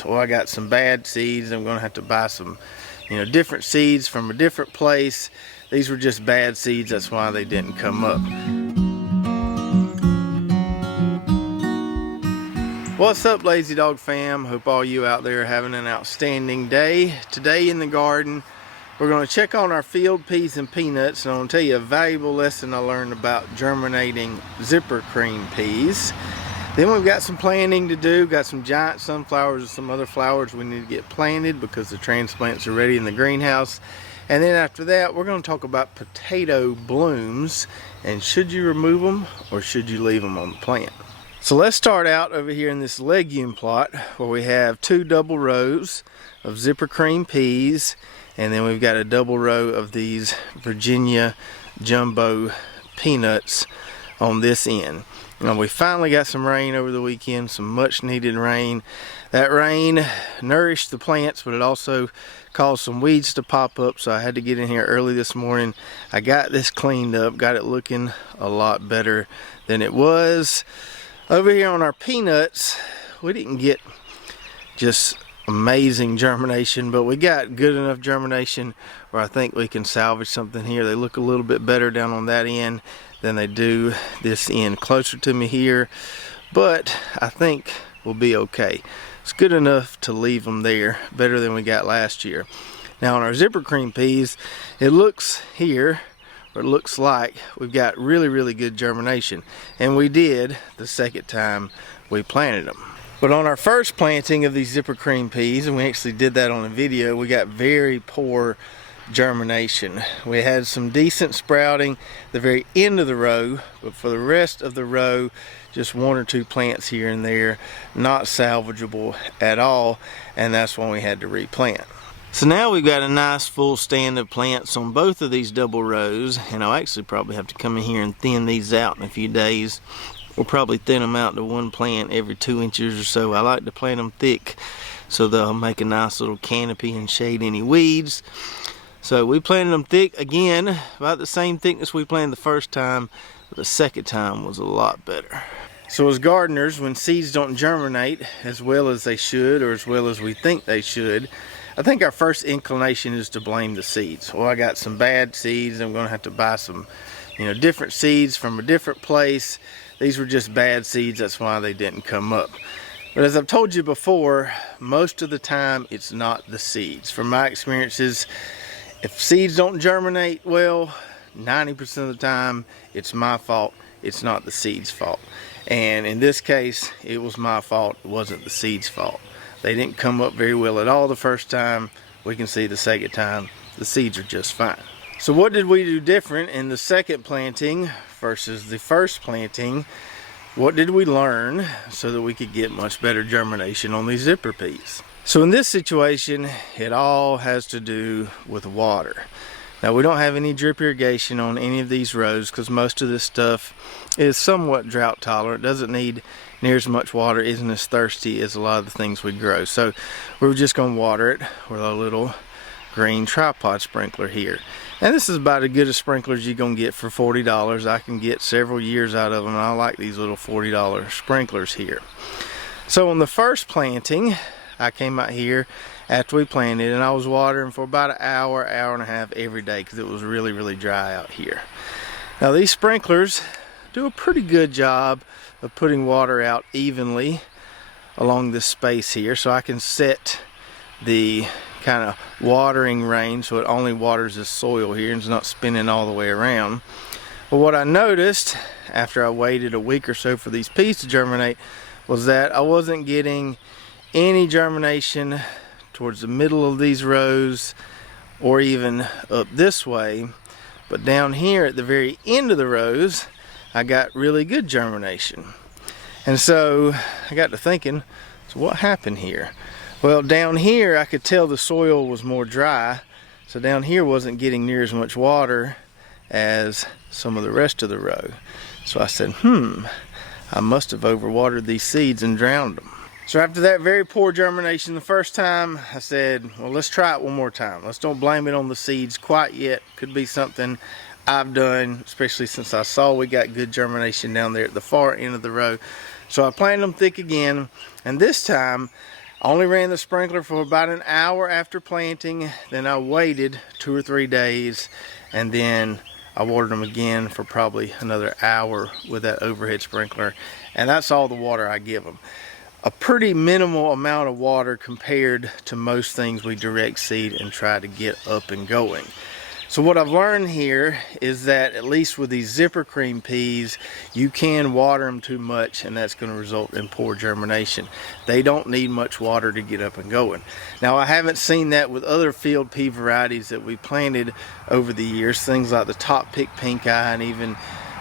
seeds. Well, I got some bad seeds. I'm gonna have to buy some, different seeds from a different place. These were just bad seeds, that's why they didn't come up. What's up, Lazy Dog fam? Hope all you out there are having an outstanding day. Today in the garden, we're going to check on our field peas and peanuts, and I'm going to tell you a valuable lesson I learned about germinating zipper cream peas. Then we've got some planting to do. Got some giant sunflowers and some other flowers we need to get planted because the transplants are ready in the greenhouse. And then after that, we're going to talk about potato blooms, and should you remove them or should you leave them on the plant? So let's start out over here in this legume plot where we have 2 double rows of zipper cream peas, and then we've got a double row of these Virginia jumbo peanuts on this end. Now, we finally got some rain over the weekend, some much needed rain. That rain nourished the plants, but it also caused some weeds to pop up, so I had to get in here early this morning. I got this cleaned up, got it looking a lot better than it was. Over here on our peanuts, we didn't get just amazing germination, but we got good enough germination where I think we can salvage something here. They look a little bit better down on that end than they do this end closer to me here, but I think we'll be okay. It's good enough to leave them there, better than we got last year. Now on our zipper cream peas, it looks here, or it looks like we've got really good germination, and we did the second time we planted them. But on our first planting of these zipper cream peas, and we actually did that on a video, we got very poor germination. We had some decent sprouting at the very end of the row, but for the rest of the row, just 1 or 2 plants here and there, not salvageable at all, and that's when we had to replant. So now we've got a nice full stand of plants on both of these double rows, and I'll actually probably have to come in here and thin these out in a few days. We'll probably thin them out to 1 plant every 2 inches or so. I like to plant them thick so they'll make a nice little canopy and shade any weeds. So we planted them thick again, about the same thickness we planted the first time, but the second time was a lot better. So as gardeners, when seeds don't germinate as well as they should, or as well as we think they should, I think our first inclination is to blame the seeds. Well, I got some bad seeds. I'm going to have to buy some, different seeds from a different place. These were just bad seeds. That's why they didn't come up. But as I've told you before, most of the time it's not the seeds. From my experiences, if seeds don't germinate well, 90% of the time it's my fault. It's not the seeds' fault. And in this case, it was my fault. It wasn't the seeds' fault. They didn't come up very well at all the first time. We can see the second time, the seeds are just fine. So what did we do different in the second planting versus the first planting? What did we learn so that we could get much better germination on these zipper peas? So in this situation, it all has to do with water. Now, we don't have any drip irrigation on any of these rows because most of this stuff is somewhat drought tolerant. Doesn't need near as much water, isn't as thirsty as a lot of the things we grow. So we're just going to water it with a little green tripod sprinkler here. And this is about as good a sprinkler as you're going to get for $40. I can get several years out of them, and I like these little $40 sprinklers here. So on the first planting, I came out here after we planted, and I was watering for about an hour and a half every day because it was really dry out here. Now these sprinklers do a pretty good job of putting water out evenly along this space here, so I can set the kind of watering range so it only waters the soil here and it's not spinning all the way around. But what I noticed after I waited a week or so for these peas to germinate was that I wasn't getting any germination towards the middle of these rows or even up this way, but down here at the very end of the rows I got really good germination. And so I got to thinking, so what happened here? Well, down here I could tell the soil was more dry, so down here wasn't getting near as much water as some of the rest of the row. So I said, I must have overwatered these seeds and drowned them. So after that very poor germination the first time, I said, well, let's try it one more time. Let's don't blame it on the seeds quite yet. Could be something I've done, especially since I saw we got good germination down there at the far end of the row. So I planted them thick again, and this time I only ran the sprinkler for about an hour after planting, then I waited 2 or 3 days, and then I watered them again for probably another hour with that overhead sprinkler, and that's all the water I give them. A pretty minimal amount of water compared to most things we direct seed and try to get up and going. So what I've learned here is that at least with these zipper cream peas, you can water them too much and that's going to result in poor germination. They don't need much water to get up and going. Now I haven't seen that with other field pea varieties that we planted over the years, things like the top pick pink eye and even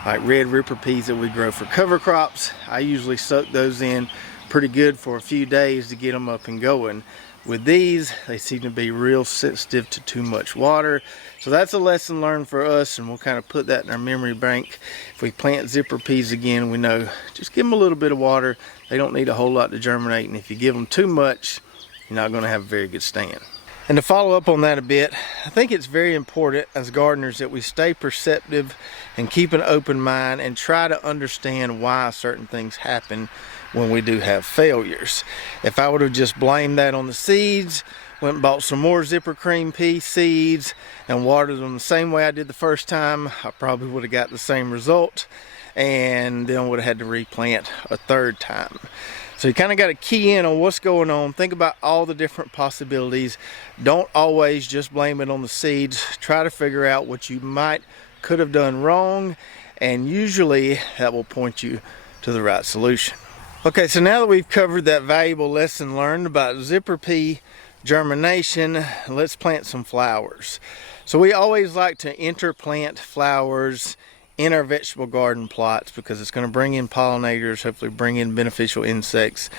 like red ripper peas that we grow for cover crops. I usually soak those in pretty good for a few days to get them up and going. With these, they seem to be real sensitive to too much water. So that's a lesson learned for us, and we'll kind of put that in our memory bank. If we plant zipper peas again, we know just give them a little bit of water. They don't need a whole lot to germinate, and if you give them too much, you're not going to have a very good stand. And to follow up on that a bit, I think it's very important as gardeners that we stay perceptive and keep an open mind and try to understand why certain things happen when we do have failures. If I would have just blamed that on the seeds, went and bought some more zipper cream pea seeds and watered them the same way I did the first time, I probably would have got the same result and then would have had to replant a third time. So you kind of got to key in on what's going on. Think about all the different possibilities. Don't always just blame it on the seeds. Try to figure out what you could have done wrong, and usually that will point you to the right solution. Okay, so now that we've covered that valuable lesson learned about zipper pea germination, let's plant some flowers. So we always like to interplant flowers in our vegetable garden plots because it's going to bring in pollinators, hopefully bring in beneficial insects.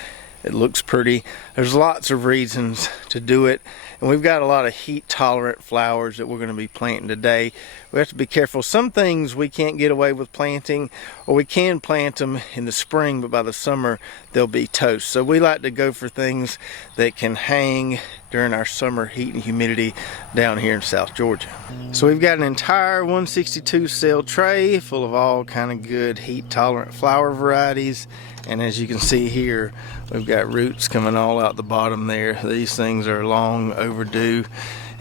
It looks pretty. There's lots of reasons to do it, and we've got a lot of heat tolerant flowers that we're going to be planting today. We have to be careful. Some things we can't get away with planting, or we can plant them in the spring, but by the summer they'll be toast. So we like to go for things that can hang during our summer heat and humidity down here in South Georgia. So we've got an entire 162 cell tray full of all kind of good heat tolerant flower varieties. And as you can see here, we've got roots coming all out the bottom there. These things are long overdue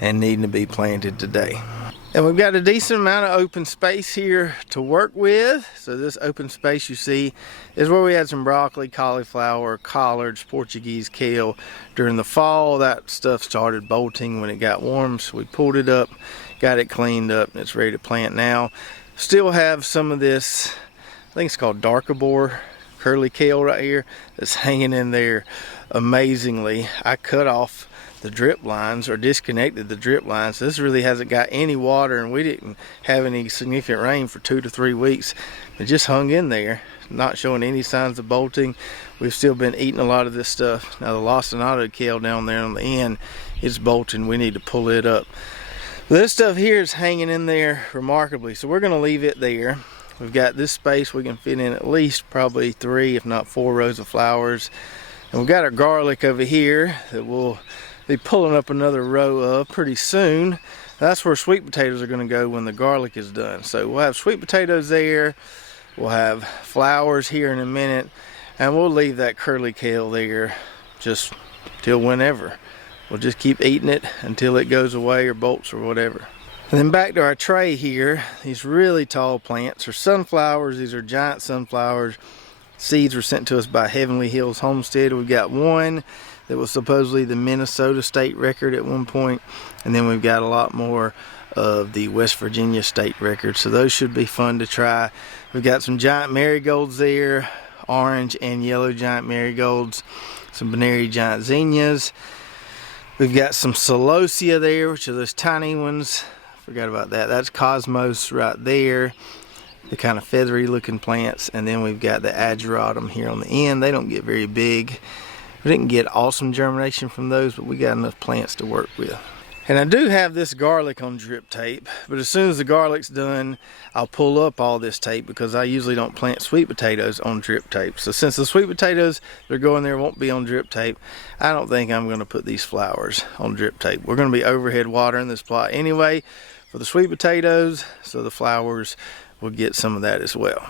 and needing to be planted today. And we've got a decent amount of open space here to work with. So this open space you see is where we had some broccoli, cauliflower, collards, Portuguese kale. During the fall, that stuff started bolting when it got warm, so we pulled it up, got it cleaned up, and it's ready to plant now. Still have some of this, I think it's called Darkabor curly kale right here, that's hanging in there amazingly. I cut off the drip lines or disconnected the drip lines. This really hasn't got any water, and we didn't have any significant rain for 2 to 3 weeks. It just hung in there, not showing any signs of bolting. We've still been eating a lot of this stuff. Now the lacinato kale down there on the end is bolting. We need to pull it up. This stuff here is hanging in there remarkably, so we're going to leave it there. We've got this space we can fit in at least probably 3 if not 4 rows of flowers, and we've got our garlic over here that we'll be pulling up another row of pretty soon. That's where sweet potatoes are going to go when the garlic is done. So we'll have sweet potatoes there, we'll have flowers here in a minute, and we'll leave that curly kale there just till whenever. We'll just keep eating it until it goes away or bolts or whatever. And then back to our tray here, these really tall plants are sunflowers. These are giant sunflowers. Seeds were sent to us by Heavenly Hills Homestead. We've got one that was supposedly the Minnesota state record at one point, and then we've got a lot more of the West Virginia state record, so those should be fun to try. We've got some giant marigolds there, orange and yellow giant marigolds, some Benary giant zinnias. We've got some celosia there, which are those tiny ones. Forgot about that. That's cosmos right there, the kind of feathery looking plants. And then we've got the ageratum here on the end. They don't get very big. We didn't get awesome germination from those, but we got enough plants to work with. And I do have this garlic on drip tape, but as soon as the garlic's done, I'll pull up all this tape because I usually don't plant sweet potatoes on drip tape. So since the sweet potatoes that are going there won't be on drip tape, I don't think I'm going to put these flowers on drip tape. We're going to be overhead watering this plot anyway for the sweet potatoes, so the flowers will get some of that as well.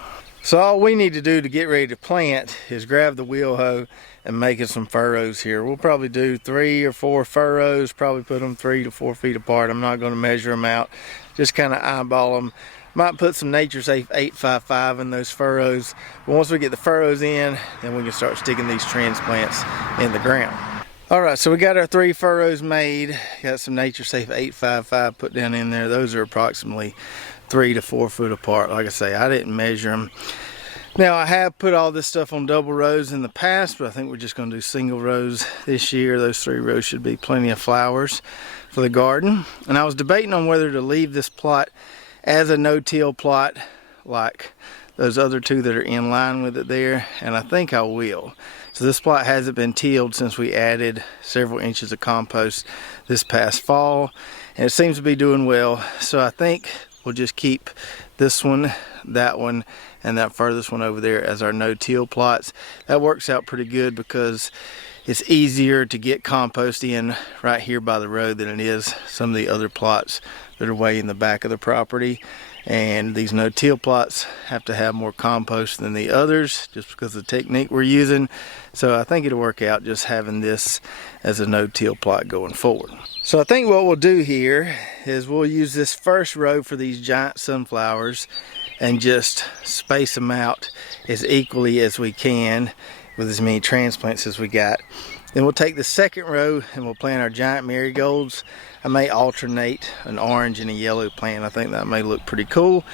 So all we need to do to get ready to plant is grab the wheel hoe and make some furrows here. We'll probably do 3 or 4 furrows, probably put them 3 to 4 feet apart. I'm not going to measure them out, just kind of eyeball them. Might put some Nature Safe 855 in those furrows. But once we get the furrows in, then we can start sticking these transplants in the ground. All right, so we got our 3 furrows made. Got some Nature Safe 855 put down in there. Those are approximately 3 to 4 foot apart. Like I say, I didn't measure them. Now I have put all this stuff on double rows in the past, but I think we're just going to do single rows this year. Those 3 rows should be plenty of flowers for the garden. And I was debating on whether to leave this plot as a no-till plot like those other 2 that are in line with it there, and I think I will. So this plot hasn't been tilled since we added several inches of compost this past fall, and it seems to be doing well. So I think we'll just keep this one, that one, and that furthest one over there as our no-till plots. That works out pretty good because it's easier to get compost in right here by the road than it is some of the other plots that are way in the back of the property. And these no-till plots have to have more compost than the others just because of the technique we're using. So I think it'll work out just having this as a no-till plot going forward. So I think what we'll do here is we'll use this first row for these giant sunflowers and just space them out as equally as we can with as many transplants as we got. Then we'll take the second row and we'll plant our giant marigolds. I may alternate an orange and a yellow plant. I think that may look pretty cool.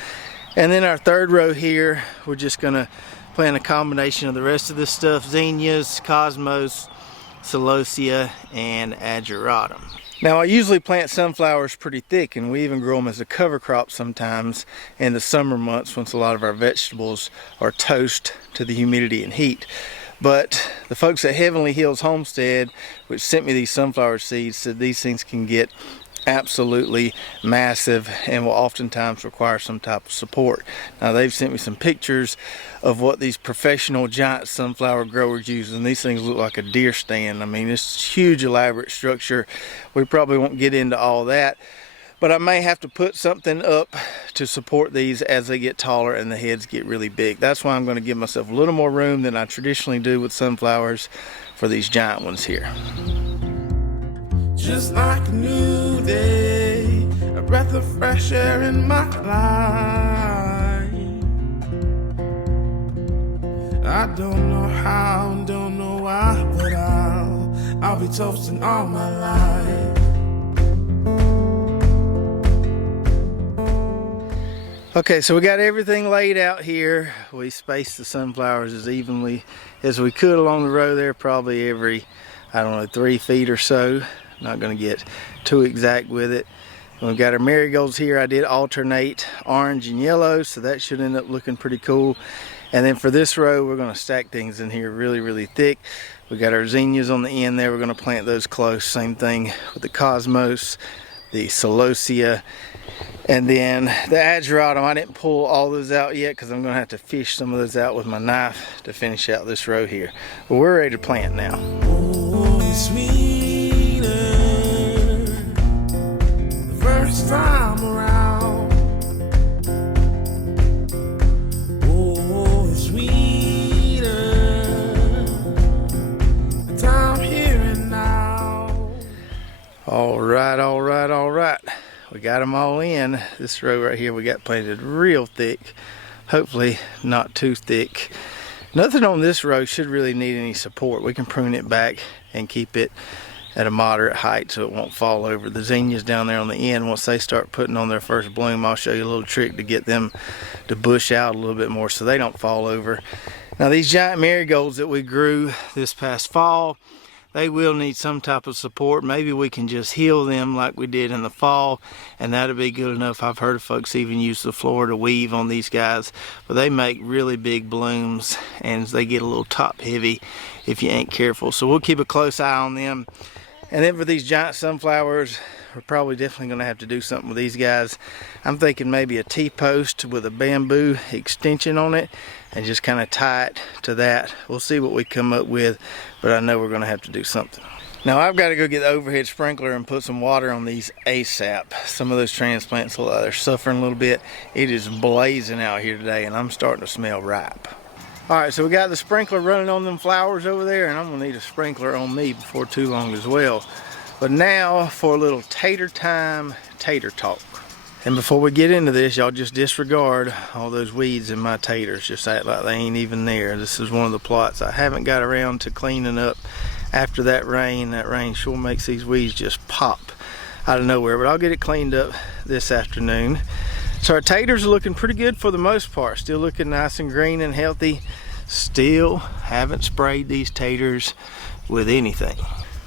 And then our third row here, we're just gonna plant a combination of the rest of this stuff: zinnias, cosmos, celosia, and ageratum. Now I usually plant sunflowers pretty thick, and we even grow them as a cover crop sometimes in the summer months once a lot of our vegetables are toast to the humidity and heat. But the folks at Heavenly Hills Homestead, which sent me these sunflower seeds, said these things can get absolutely massive and will oftentimes require some type of support. Now they've sent me some pictures of what these professional giant sunflower growers use, and these things look like a deer stand. I mean, it's huge elaborate structure. We probably won't get into all that, but I may have to put something up to support these as they get taller and the heads get really big. That's why I'm going to give myself a little more room than I traditionally do with sunflowers for these giant ones here. Just like a new day, a breath of fresh air in my life. I don't know how, don't know why, but I'll be toasting all my life. Okay, so we got everything laid out here. We spaced the sunflowers as evenly as we could along the row there, probably every, I don't know, 3 feet or so. Not going to get too exact with it. And we've got our marigolds here. I did alternate orange and yellow, so that should end up looking pretty cool. And then for this row, we're going to stack things in here really, really thick. We got our zinnias on the end there. We're going to plant those close. Same thing with the cosmos, the celosia, and then the ageratum. I didn't pull all those out yet because I'm going to have to fish some of those out with my knife to finish out this row here. But we're ready to plant now. Oh, it's sweeter the first time around. Oh, it's sweeter the time here and now. All right, all right, all right. We got them all in. This row right here we got planted real thick. Hopefully not too thick. Nothing on this row should really need any support. We can prune it back and keep it at a moderate height so it won't fall over. The zinnias down there on the end, once they start putting on their first bloom, I'll show you a little trick to get them to bush out a little bit more so they don't fall over. Now these giant marigolds that we grew this past fall, they will need some type of support. Maybe we can just heal them like we did in the fall, and that'll be good enough. I've heard of folks even use the Florida weave on these guys, but they make really big blooms and they get a little top heavy if you ain't careful. So we'll keep a close eye on them. And then for these giant sunflowers, we're probably definitely going to have to do something with these guys. I'm thinking maybe a T-post with a bamboo extension on it and just kind of tie it to that. We'll see what we come up with, but I know we're going to have to do something. Now I've got to go get the overhead sprinkler and put some water on these ASAP. Some of those transplants, they're suffering a little bit. It is blazing out here today and I'm starting to smell ripe. Alright, so we got the sprinkler running on them flowers over there, and I'm going to need a sprinkler on me before too long as well. But now for a little tater time, tater talk. And before we get into this, y'all just disregard all those weeds in my taters. Just act like they ain't even there. This is one of the plots I haven't got around to cleaning up after that rain. That rain sure makes these weeds just pop out of nowhere. But I'll get it cleaned up this afternoon. So our taters are looking pretty good for the most part. Still looking nice and green and healthy. Still haven't sprayed these taters with anything.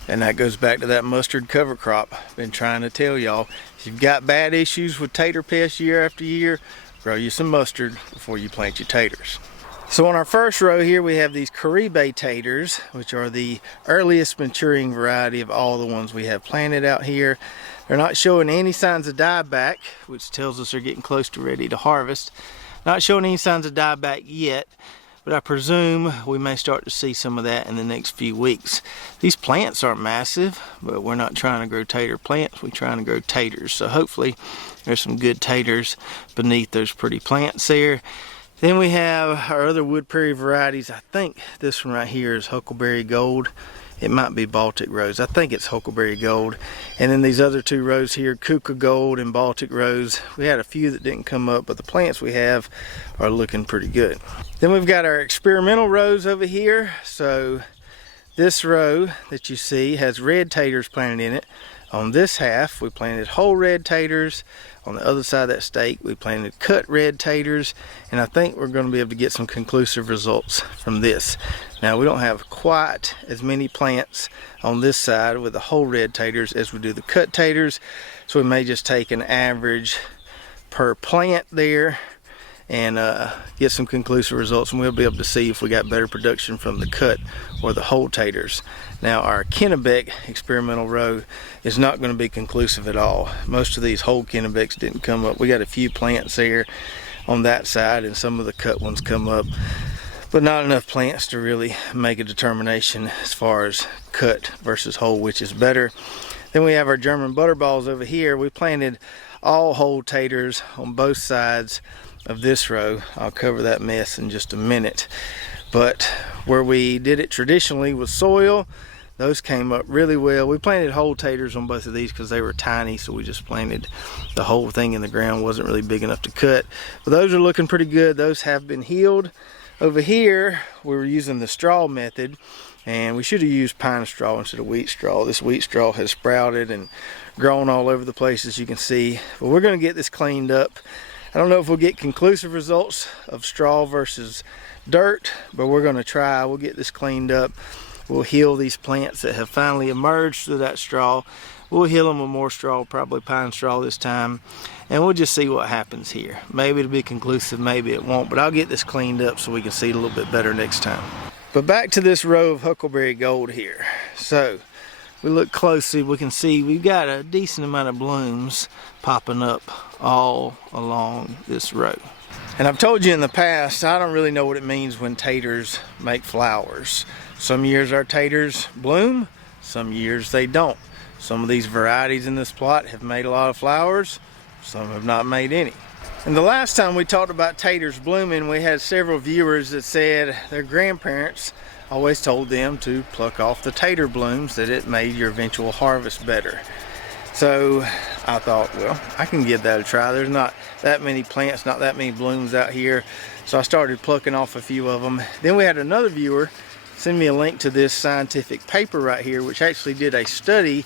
And that goes back to that mustard cover crop. Been trying to tell y'all, if you've got bad issues with tater pests year after year, grow you some mustard before you plant your taters. So on our first row here we have these Caribe taters, which are the earliest maturing variety of all the ones we have planted out here. They're not showing any signs of dieback, which tells us they're getting close to ready to harvest. Not showing any signs of dieback yet, but I presume we may start to see some of that in the next few weeks. These plants aren't massive, but we're not trying to grow tater plants, we're trying to grow taters. So hopefully there's some good taters beneath those pretty plants there. Then we have our other wood prairie varieties. I think this one right here is Huckleberry Gold. It might be Baltic Rose. I think it's Huckleberry Gold. And then these other two rows here, Kuka Gold and Baltic Rose. We had a few that didn't come up, but the plants we have are looking pretty good. Then we've got our experimental rows over here. So this row that you see has red taters planted in it. On this half, we planted whole red taters. On the other side of that stake, we planted cut red taters, and I think we're going to be able to get some conclusive results from this. Now, we don't have quite as many plants on this side with the whole red taters as we do the cut taters, so we may just take an average per plant there and get some conclusive results, and we'll be able to see if we got better production from the cut or the whole taters. Now our Kennebec experimental row is not going to be conclusive at all. Most of these whole Kennebecs didn't come up. We got a few plants there on that side and some of the cut ones come up, but not enough plants to really make a determination as far as cut versus whole, which is better. Then we have our German butterballs over here. We planted all whole taters on both sides of this row. I'll cover that mess in just a minute. But where we did it traditionally with soil, those came up really well. We planted whole taters on both of these because they were tiny, so we just planted the whole thing in the ground. Wasn't really big enough to cut. But those are looking pretty good. Those have been healed. Over here, we were using the straw method, and we should have used pine straw instead of wheat straw. This wheat straw has sprouted and grown all over the place, as you can see. But we're going to get this cleaned up. I don't know if we'll get conclusive results of straw versus dirt, but we're going to try. We'll get this cleaned up. We'll heal these plants that have finally emerged through that straw. We'll heal them with more straw, probably pine straw this time, and we'll just see what happens here. Maybe it'll be conclusive, maybe it won't, but I'll get this cleaned up so we can see it a little bit better next time. But back to this row of Huckleberry Gold here. So we look closely, we can see we've got a decent amount of blooms popping up all along this row. And I've told you in the past, I don't really know what it means when taters make flowers. Some years our taters bloom, some years they don't. Some of these varieties in this plot have made a lot of flowers, some have not made any. And the last time we talked about taters blooming, we had several viewers that said their grandparents always told them to pluck off the tater blooms, that it made your eventual harvest better. So I thought, well, I can give that a try. There's not that many plants, not that many blooms out here. So I started plucking off a few of them. Then we had another viewer send me a link to this scientific paper right here, which actually did a study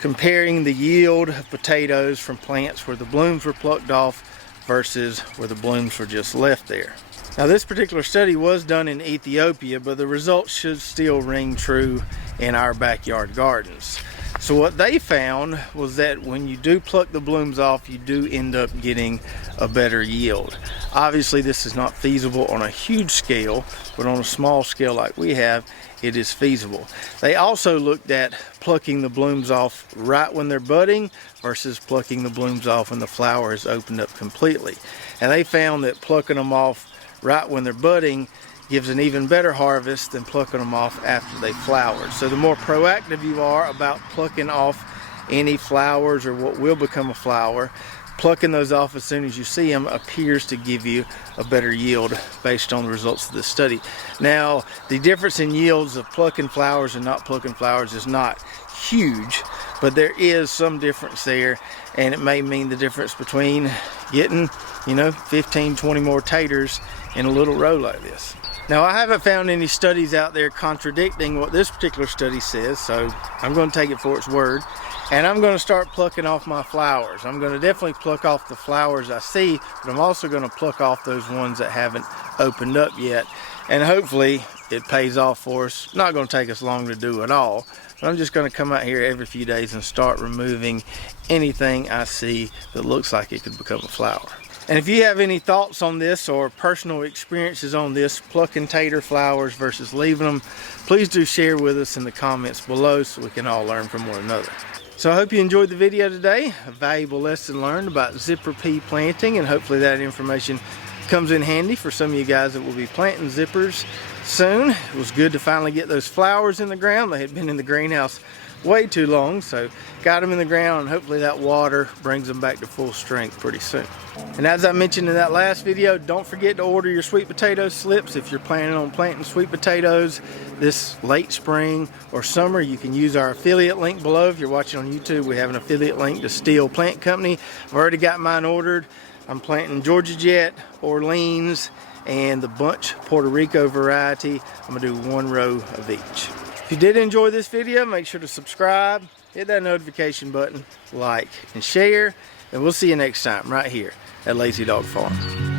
comparing the yield of potatoes from plants where the blooms were plucked off versus where the blooms were just left there. Now this particular study was done in Ethiopia, but the results should still ring true in our backyard gardens. So what they found was that when you do pluck the blooms off, you do end up getting a better yield. Obviously this is not feasible on a huge scale, but on a small scale like we have, it is feasible. They also looked at plucking the blooms off right when they're budding versus plucking the blooms off when the flower is opened up completely. And they found that plucking them off right when they're budding gives an even better harvest than plucking them off after they flowered. So the more proactive you are about plucking off any flowers or what will become a flower, plucking those off as soon as you see them appears to give you a better yield based on the results of this study. Now, the difference in yields of plucking flowers and not plucking flowers is not huge, but there is some difference there, and it may mean the difference between getting, 15, 20 more taters in a little row like this. Now, I haven't found any studies out there contradicting what this particular study says, so I'm going to take it for its word. And I'm going to start plucking off my flowers. I'm going to definitely pluck off the flowers I see, but I'm also going to pluck off those ones that haven't opened up yet. And hopefully it pays off for us. Not going to take us long to do it all, but I'm just going to come out here every few days and start removing anything I see that looks like it could become a flower. And if you have any thoughts on this or personal experiences on this, plucking tater flowers versus leaving them, please do share with us in the comments below so we can all learn from one another. So I hope you enjoyed the video today, a valuable lesson learned about zipper pea planting, and hopefully that information comes in handy for some of you guys that will be planting zippers soon. It was good to finally get those flowers in the ground. They had been in the greenhouse way too long, so got them in the ground, and hopefully that water brings them back to full strength pretty soon. And as I mentioned in that last video, don't forget to order your sweet potato slips. If you're planning on planting sweet potatoes this late spring or summer, you can use our affiliate link below. If you're watching on YouTube, we have an affiliate link to Steel Plant Company. I've already got mine ordered. I'm planting Georgia Jet, Orleans, and the Bunch Puerto Rico variety. I'm gonna do one row of each. If you did enjoy this video, make sure to subscribe, hit that notification button, like, and share, and we'll see you next time right here at Lazy Dog Farm.